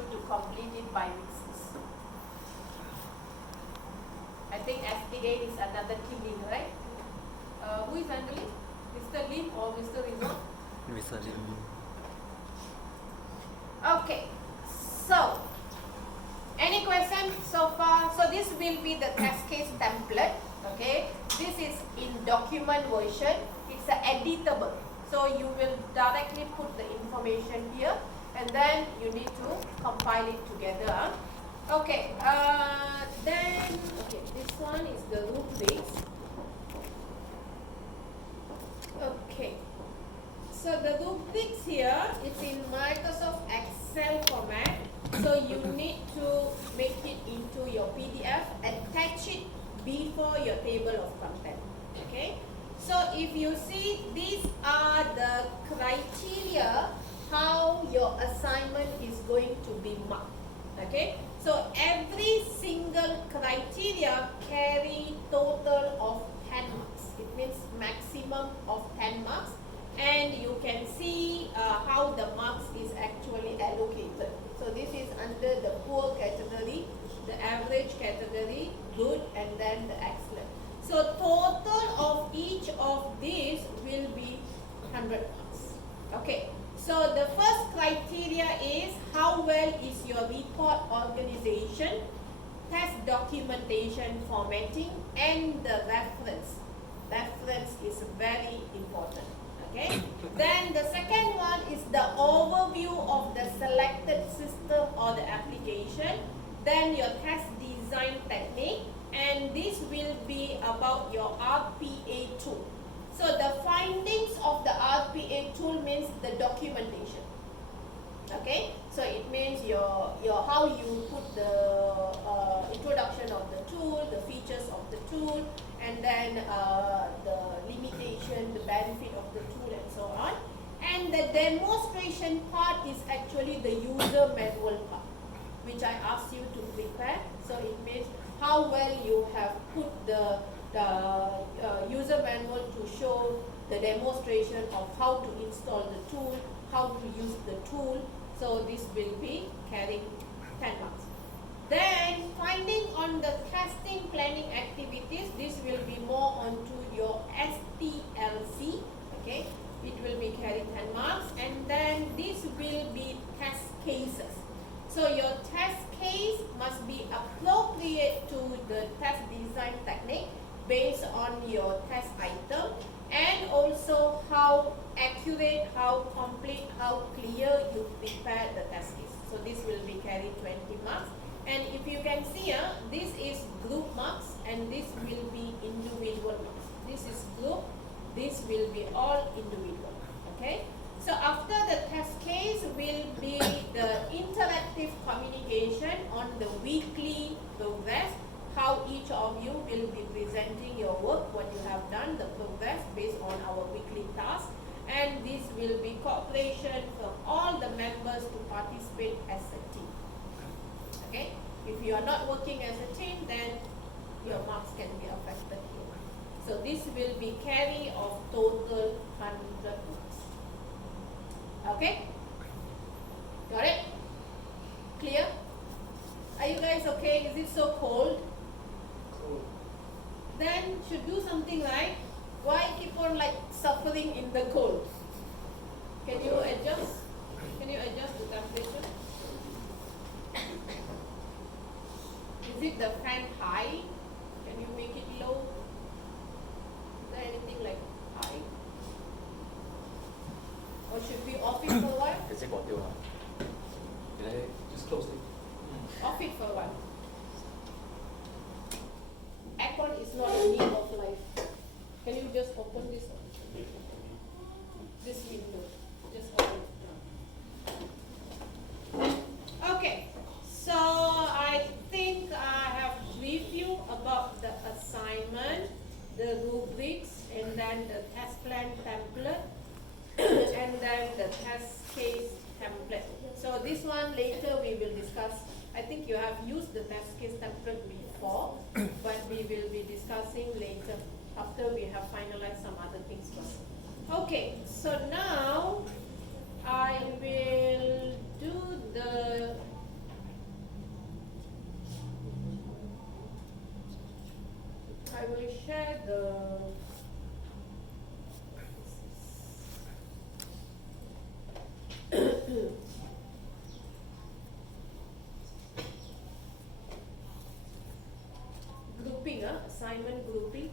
you to complete it by week 6. I think SQA is another killing, right? Who is handling? Mr. Lim or Mr. Rizal? Mr. Lim. Okay, so any questions so far? So this will be the test case template. Okay, this is in document version. It's editable, so you will directly put the information here, and then you need to compile it together. Okay, then this one is the rubrics. Okay, so the rubrics here is in Microsoft Excel format. So you need to make it into your PDF, attach it before your table of content. Okay, so if you see, these are the criteria how your assignment is going to be marked. Okay, so every single criteria carry total of 10 marks. It means maximum of 10 marks, and you can see how the marks is actually allocated. So this is under the poor category, the average category, good, and then the excellent. So total of each of these will be 100 marks. Okay, so the first criteria is how well is your report organization, test documentation formatting, and the reference. Reference is very important. Okay. Then the second one is the overview of the selected system or the application. Then your test design technique, and this will be about your RPA tool. So the findings of the RPA tool means the documentation. Okay, so it means your how you put the introduction of the tool, the features of the tool, and then the limitation, the benefit of the tool, and so on. And the demonstration part is actually the user manual part, which I asked you to prepare. So it means how well you have put the user manual to show the demonstration of how to install the tool, how to use the tool. So this will be carrying 10 marks. Then finding on the testing planning activities, this will be more onto your STLC. Okay, it will be carrying 10 marks, and then this will be test cases. So your test case must be appropriate to the test design technique based on your test item, and also how accurate, how complete, how clear you prepare the test case. So this will be carried 20 marks. And if you can see, this is group marks, and this will be individual marks. This is group, this will be all individual. Okay. So after the test case will be the interactive communication on the weekly progress, how each of you will be presenting your work, what you have done, the progress based on our weekly task. And this will be cooperation from all the members to participate as a team. Okay? If you are not working as a team, then your marks can be affected here. So this will be carry of total 100 marks. Okay? Got it? Clear? Are you guys okay? Is it so cold? Cool. Then should do something like, why keep on like suffering in the cold? Can you adjust? Can you adjust the temperature? Is it the fan high? Can you make it low? Is there anything like high? Or should we off it for a while? Is it got you? Can I just close it? Off it for a while. Aircon is not a need of life. Can you just open this one? This window. Just open it. Okay. So I think I have briefed you about the assignment, the rubrics, and then the test plan template, and then the test case template. So this one later we will discuss. I think you have used the test case template before, but we will be discussing later after we have finalized some other things first. Okay, so now I will do the assignment grouping.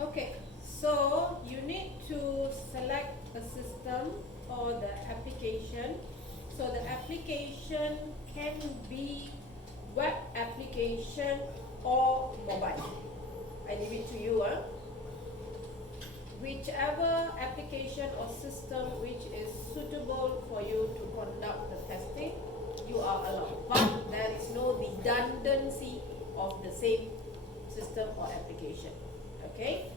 Okay, so you need to select a system or the application. So the application can be web application or mobile. I leave it to you. Whichever application or system which is suitable for you to conduct the testing, you are allowed. But there is no redundancy of the same system or application. Okay?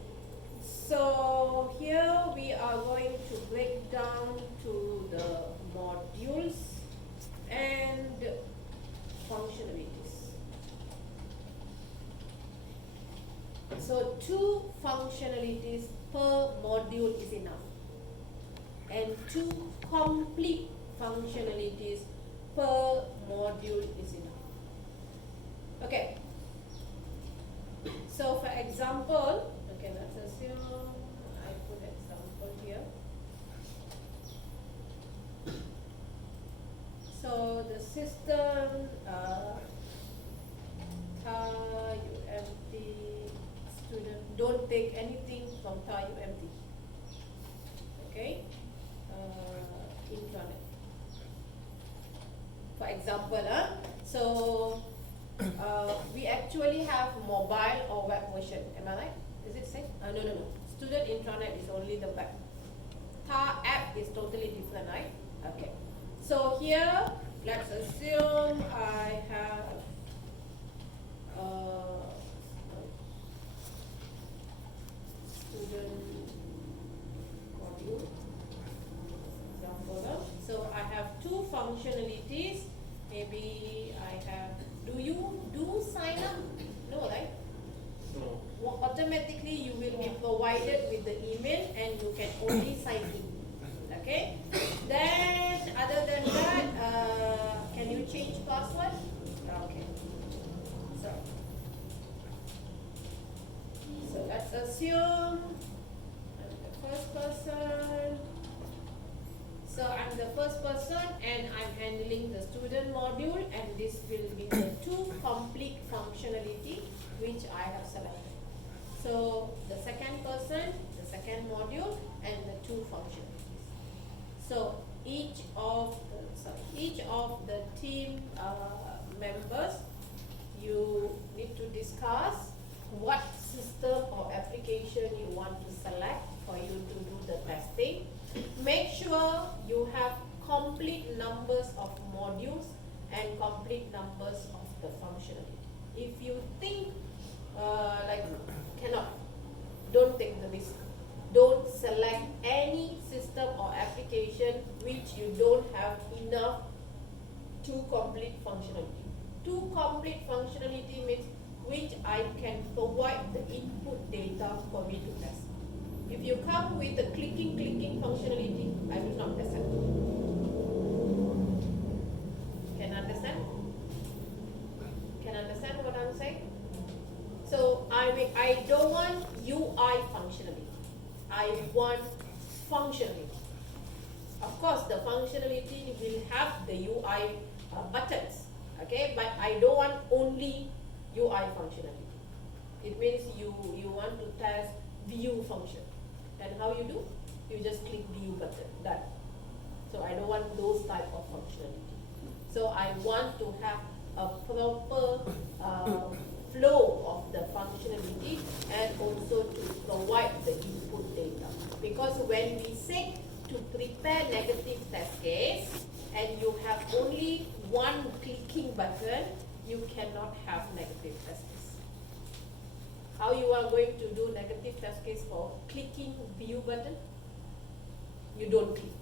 So here we are going to break down to the modules and functionalities. So 2 functionalities per module is enough, and 2 complete functionalities per module is enough. Okay. So for example, okay, let's assume I put example here. So the system UMT student, don't take anything from UMT. Okay, intranet. For example, so we actually have mobile or web version. Am I right? Is it same? No. Student intranet is only the web. TAR app is totally different, right? Okay. So here, let's assume I have student module. Example. So I have 2 functionalities. Maybe I have. Do you sign up? No, right? No. Automatically you will be provided with the email and you can only sign in. Okay? Then other than that, can you change password? Okay. So let's assume I'm the first person. So I'm the first person and I'm handling the student module, and this will be the 2 complete functionality which I have selected. So the second person, the second module, and the 2 functionalities. So each of the team members, you need to discuss what system or application you want to select for you to do the testing. Make sure you have complete numbers of modules and complete numbers of the functionality. If you think cannot, don't take the risk. Don't select any system or application which you don't have enough to complete functionality. To complete functionality means which I can provide the input data for me to test. If you come with the clicking functionality, I will not accept. Can understand? Can understand what I'm saying? So I don't want UI functionality. I want functionality. Of course, the functionality will have the UI buttons, okay? But I don't want only UI functionality. It means you want to test view function. And how you do? You just click view button, done. So I don't want those type of functionality. So I want to have a proper flow of the functionality and also to provide the input data. Because when we seek to prepare negative test case and you have only one clicking button, you cannot have negative test case. How you are going to do negative test case for clicking view button? You don't click.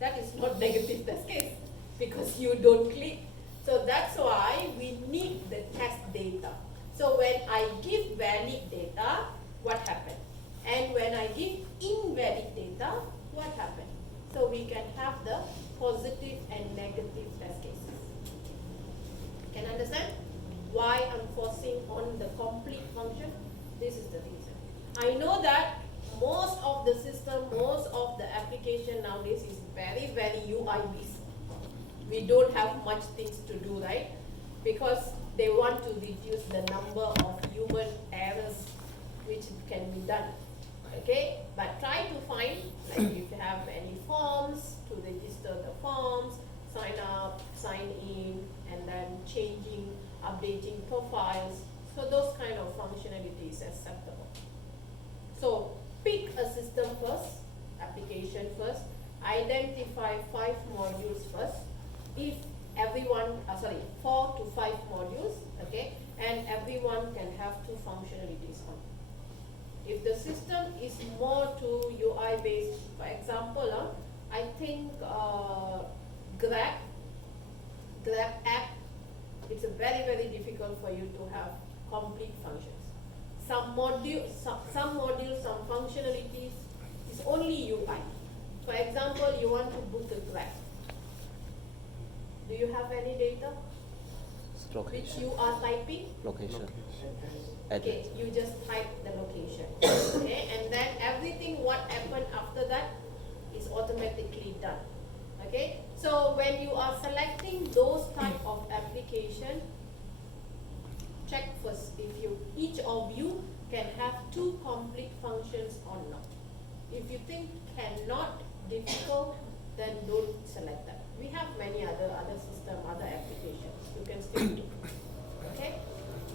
That is not negative test case because you don't click. So that's why we need the test data. So when I give valid data, what happened? And when I give invalid data, what happened? So we can have the positive and negative test cases. Can you understand why I'm forcing on the complete function? This is the reason. I know that most of the system, most of the application nowadays is very, very UI based. We don't have much things to do, right? Because they want to reduce the number of human errors which can be done. Okay, but try to find, like if you have any forms, to register the forms, sign up, sign in, and then changing, updating profiles. So those kind of functionalities acceptable. So pick a system first, application first, identify 5 modules first. If everyone, 4 to 5 modules, okay, and everyone can have 2 functionalities on. If the system is more to UI based, for example, I think Grab app, it's a very, very difficult for you to have complete functions. Some modules, some functionalities is only UI. For example, you want to book a Grab. Do you have any data which you are typing? Location. Okay, you just type the location. Okay, and then everything what happened after that is automatically done. Okay, so when you are selecting those type of application, check first if each of you can have 2 complete functions or not. If you think cannot, difficult, then don't select that. We have many other system, other applications you can still do. Okay,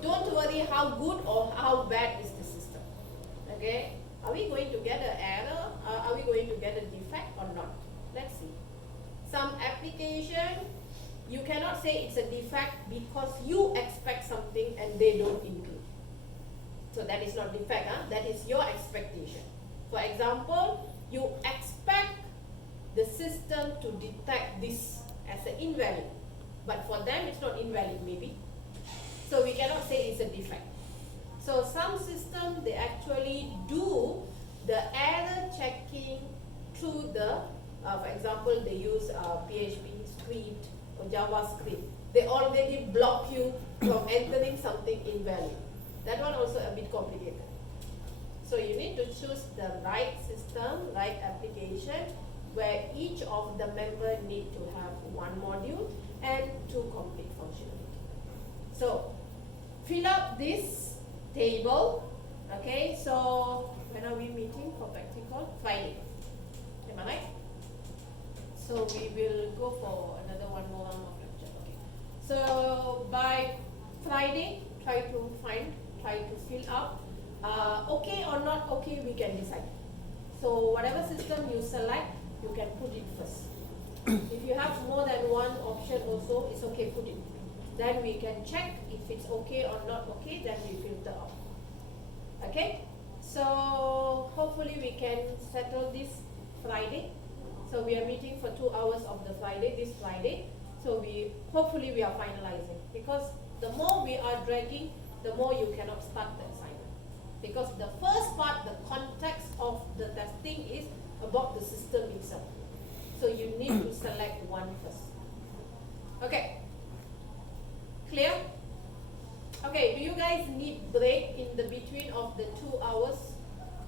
don't worry how good or how bad is the system. Okay, are we going to get an error? Are we going to get a defect or not? Let's see. Some application you cannot say it's a defect because you expect something and they don't include. So that is not defect, that is your expectation. For example, you expect the system to detect this as an invalid, but for them it's not invalid maybe. So we cannot say it's a defect. So some systems, they actually do the error checking through the, for example, they use PHP script or JavaScript. They already block you from entering something invalid. That one also a bit complicated. So you need to choose the right system, right application, where each of the member need to have 1 module and 2 complete functionality. So fill up this table. Okay, so when are we meeting for practical? Friday. Am I right? So we will go for another 1 more round of lecture. Okay. So by Friday, try to fill up. Okay or not okay, we can decide. So whatever system you select, you can put it first. If you have more than 1 option also, it's okay, put it. Then we can check if it's okay or not okay, then we filter out. Okay? So hopefully we can settle this Friday. So we are meeting for 2 hours of the Friday, this Friday. So hopefully we are finalizing. Because the more we are dragging, the more you cannot start the assignment. Because the first part, the context of the testing is about the system itself. So you need to select one first. Okay. Clear? Okay, do you guys need break in the between of the 2 hours?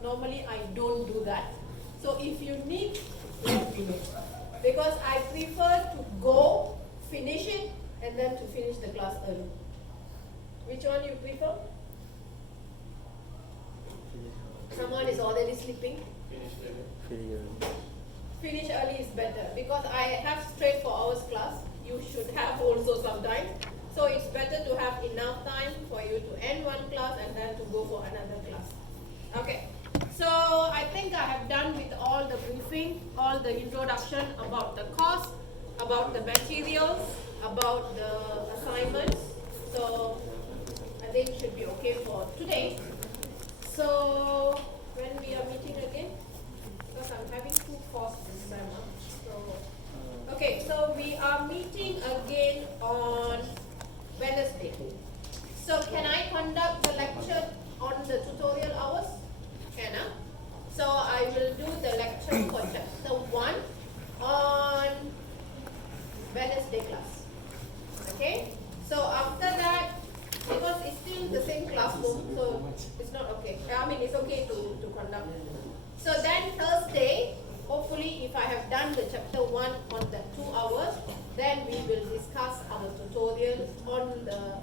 Normally I don't do that. So if you need, let me know. Because I prefer to go, finish it, and then to finish the class early. Which one you prefer? Someone is already sleeping. Finish early is better because I have straight 4 hours class. you should have also sometimes. So it's better to have enough time for you to end one class and then to go for another class. Okay, so I think I have done with all the briefing, all the introduction about the course, about the materials, about the assignments. So I think it should be okay for today. So when we are meeting again, because I'm having 2 courses this time. Okay, so we are meeting again on Wednesday. So can I conduct the lecture on the tutorial hours? Can I? So I will do the lecture for chapter 1 on Wednesday class. Okay? So after that, because it's still the same classroom, so it's not okay. I mean, it's okay to conduct. So then Thursday, hopefully if I have done the chapter 1 on the 2 hours, then we will discuss our tutorials on the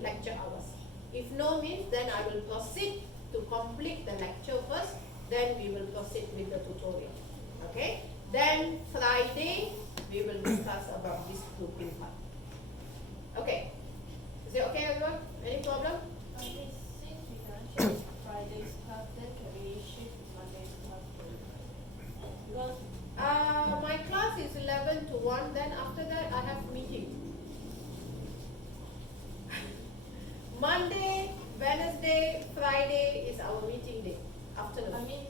lecture hours. If no means, then I will proceed to complete the lecture first, then we will proceed with the tutorial. Okay? Then Friday, we will discuss about this grouping part. Okay? Is it okay everyone? Any problem? Since we can't change Friday's class, then can we shift Monday's class? Because My class is 11 to 1, then after that I have meeting. Monday, Wednesday, Friday is our meeting day, afternoon. I mean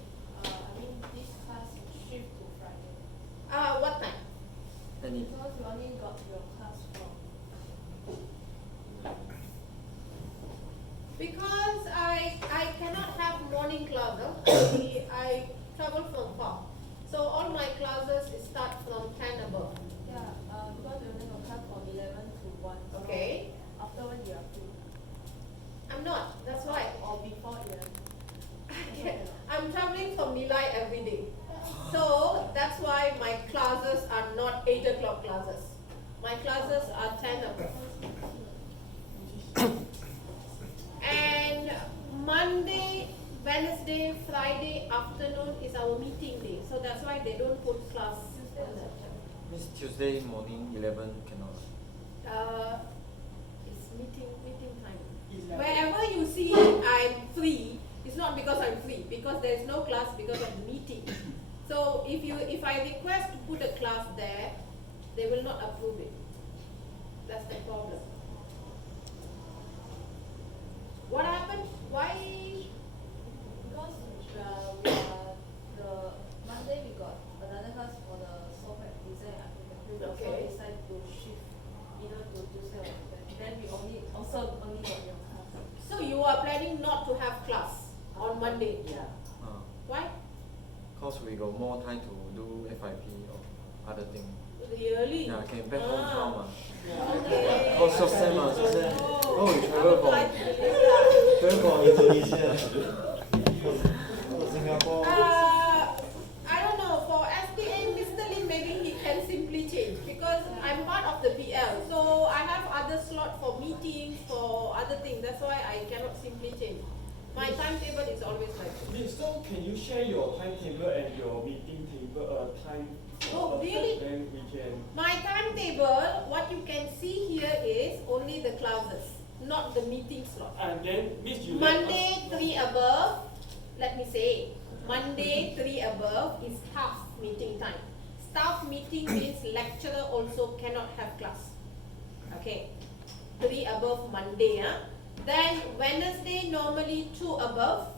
this class shift to Friday. What time? Because you only got your class from. Because I cannot have morning class. I travel from far. So all my classes start from 10 above. Yeah, because you only got class from 11 to 1. So Okay. afterwards you are free. I'm not, that's why. Or before 11. I'm traveling from Nilai every day. So that's why my classes are not 8 o'clock classes. My classes are 10 o'clock. And Monday, Wednesday, Friday afternoon is our meeting day. So that's why they don't put class on that. Miss Tuesday morning 11 cannot. It's meeting time. Wherever you see I'm free, it's not because I'm free, because there is no class because of the meeting. So if I request to put a class there, they will not approve it. That's the problem. What happened? Why? Because we are the Monday we got another class for the software design application. Okay. So decide to shift either to Tuesday or Wednesday. Then we also only got your class. So you are planning not to have class on Monday? Yeah. Why? Cause we got more time to do FIP or other thing. Really? Yeah, can back home now. Okay. Oh, so Sam, so Sam. Oh, you I travel would from like to do that. Travel from Indonesia. For Singapore. I don't know, for SPA, Mr. Lim, maybe he can simply change because I'm part of the PL. So I have other slot for meetings, for other things. That's why I cannot simply change. My timetable is always like this. So can you share your timetable and your meeting table time? Oh, really? Then we can. My timetable, what you can see here is only the classes, not the meeting slot. And then Miss you Monday 3 above, let me say, Monday 3 above is staff meeting time. Staff meeting means lecturer also cannot have class. Okay, 3 above Monday. Then Wednesday normally 2 above,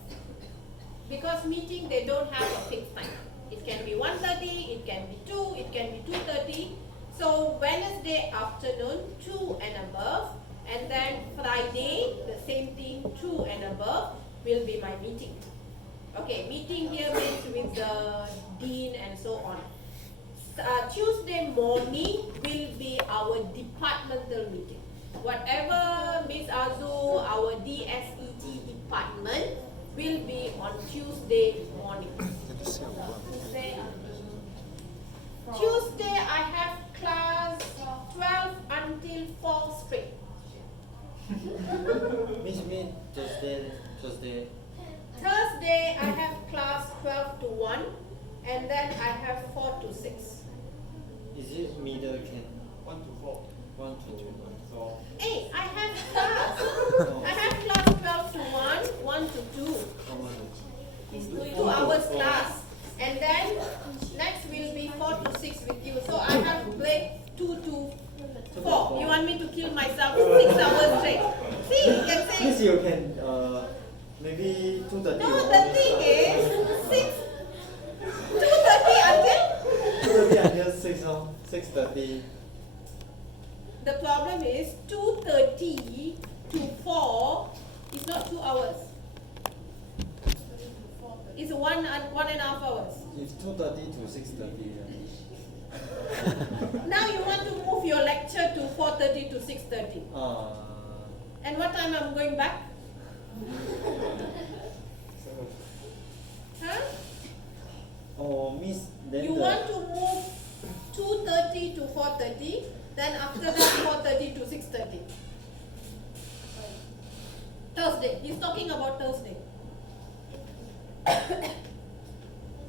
because meeting they don't have a fixed time. It can be 1:30, it can be 2, it can be 2:30. So Wednesday afternoon 2 and above, and then Friday the same thing 2 and above will be my meeting. Okay, meeting here means with the dean and so on. Tuesday morning will be our departmental meeting. Whatever Miss Azu, our DSET department, will be on Tuesday morning. Tuesday I have class 12 until 4 straight. Miss me Thursday. Thursday I have class 12 to 1, and then I have 4 to 6. Is it middle can? 1 to 4. 1 to 4. Hey, I have class. I have class 12 to 1, 1 to 2. It's 2 hours class. And then next will be 4 to 6 with you. So I have to play 2 to 4. You want me to kill myself 6 hours straight? See, you can say. Yes, you can, maybe 2:30. No, the thing is 2:30 until. 2:30 until 6, 6:30. The problem is 2:30 to 4 is not 2 hours. It's 1.5 hours. It's 2:30 to 6:30. Now you want to move your lecture to 4:30 to 6:30. And what time I'm going back? Huh? Oh, miss, then You want to move 2:30 to 4:30, then after that 4:30 to 6:30. Thursday. He's talking about Thursday.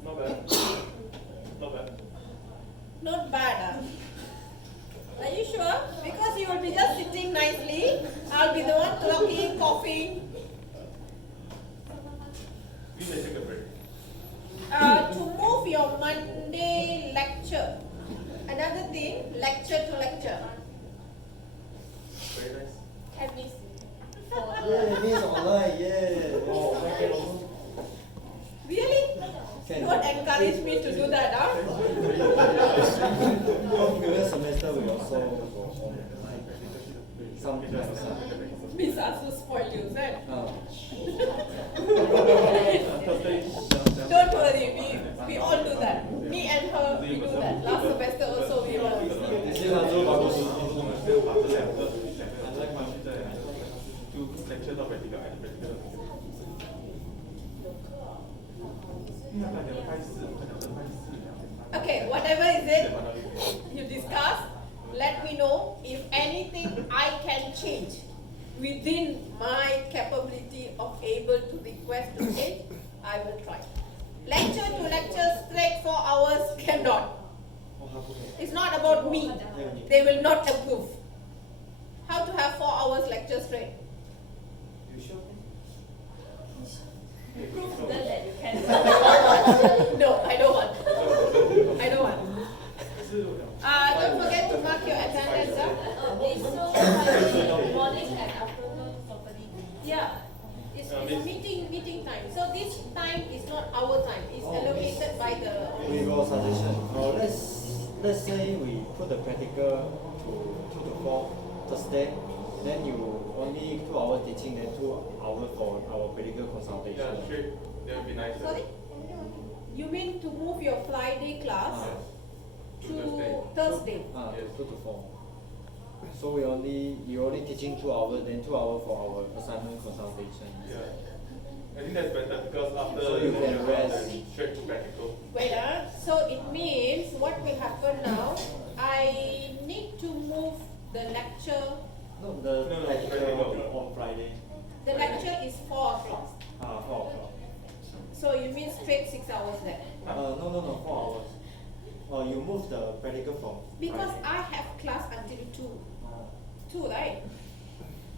Not bad. Not bad. Not bad. Are you sure? Because you will be just sitting nicely. I'll be the one talking, coughing. We may take a break. To move your Monday lecture. Another thing, lecture to lecture. Very nice. Have you seen? Yeah, miss online, yeah. Oh, okay. Really? Can. Don't encourage me to do that, huh? Previous semester we also go online. Some classes. Miss also spoil you, right? Don't worry, we all do that. Me and her, we do that. Last semester also we all do that. This is also bagus. Okay, whatever is it you discuss, let me know. If anything I can change within my capability of able to request to change, I will try. Lecture to lecture straight 4 hours cannot. It's not about me. They will not approve. How to have 4 hours lecture straight? You sure? Prove to them that you can. No, I don't want. I don't want. Don't forget to mark your attendance. It's so morning and afternoon company. Yeah, it's a meeting time. So this time is not our time. It's allocated by the. We got suggestion. Let's say we put the practical to 2 to 4 Thursday. Then you only 2 hours teaching, then 2 hours for our practical consultation. Yeah, straight. That would be nicer. Sorry? You mean to move your Friday class to Thursday? 2 to 4. So you only teaching 2 hours, then 2 hours for our assignment consultation. Yeah. I think that's better because after So you can rest. straight to practical. Wait, so it means what will happen now? I need to move the lecture. No, the No, practical on Friday. The lecture is 4 o'clock. 4 o'clock. So you mean straight 6 hours then? No, 4 hours. You move the practical from Because Friday. I have class until 2, right?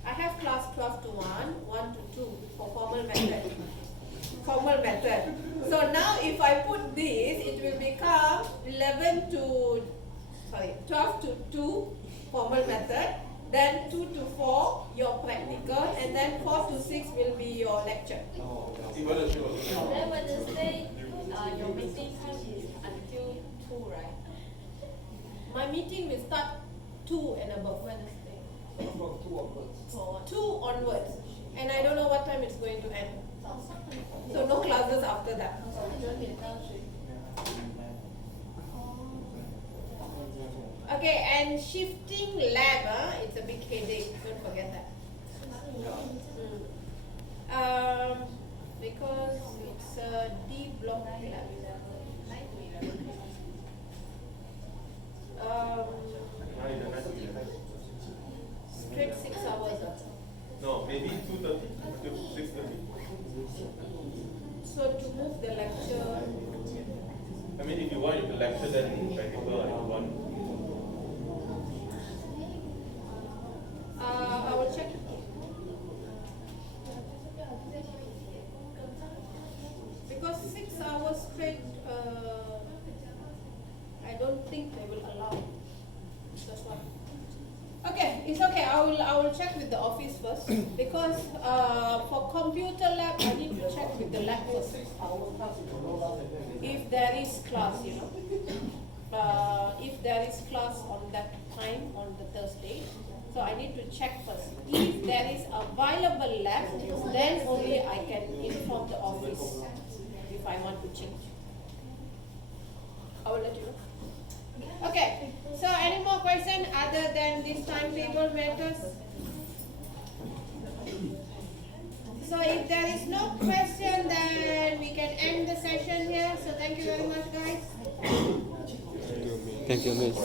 I have class 12 to 1, 1 to 2 for formal method. Formal method. So now if I put this, it will become 12 to 2 formal method, then 2 to 4 your practical, and then 4 to 6 will be your lecture. Then Wednesday, your meeting time is until 2, right? My meeting will start 2 and above. Wednesday. From 2 onwards. For what? 2 onwards. And I don't know what time it's going to end. So no classes after that. Okay, and shifting lab, it's a big headache. Don't forget that. Because it's a D block lab. Straight 6 hours. No, maybe 2:30 to 6:30. So to move the lecture. I mean, if you want, you can lecture then practical like 1. first because for computer lab I need to check with the lab first if there is class, you know. If there is class on that time on the Thursday, so I need to check first. If there is available lab, then only I can inform the office if I want to change. I will let you know. Okay, so any more questions other than this timetable matters? So if there is no question, then we can end the session here. So thank you very much, guys. Thank you, Miss.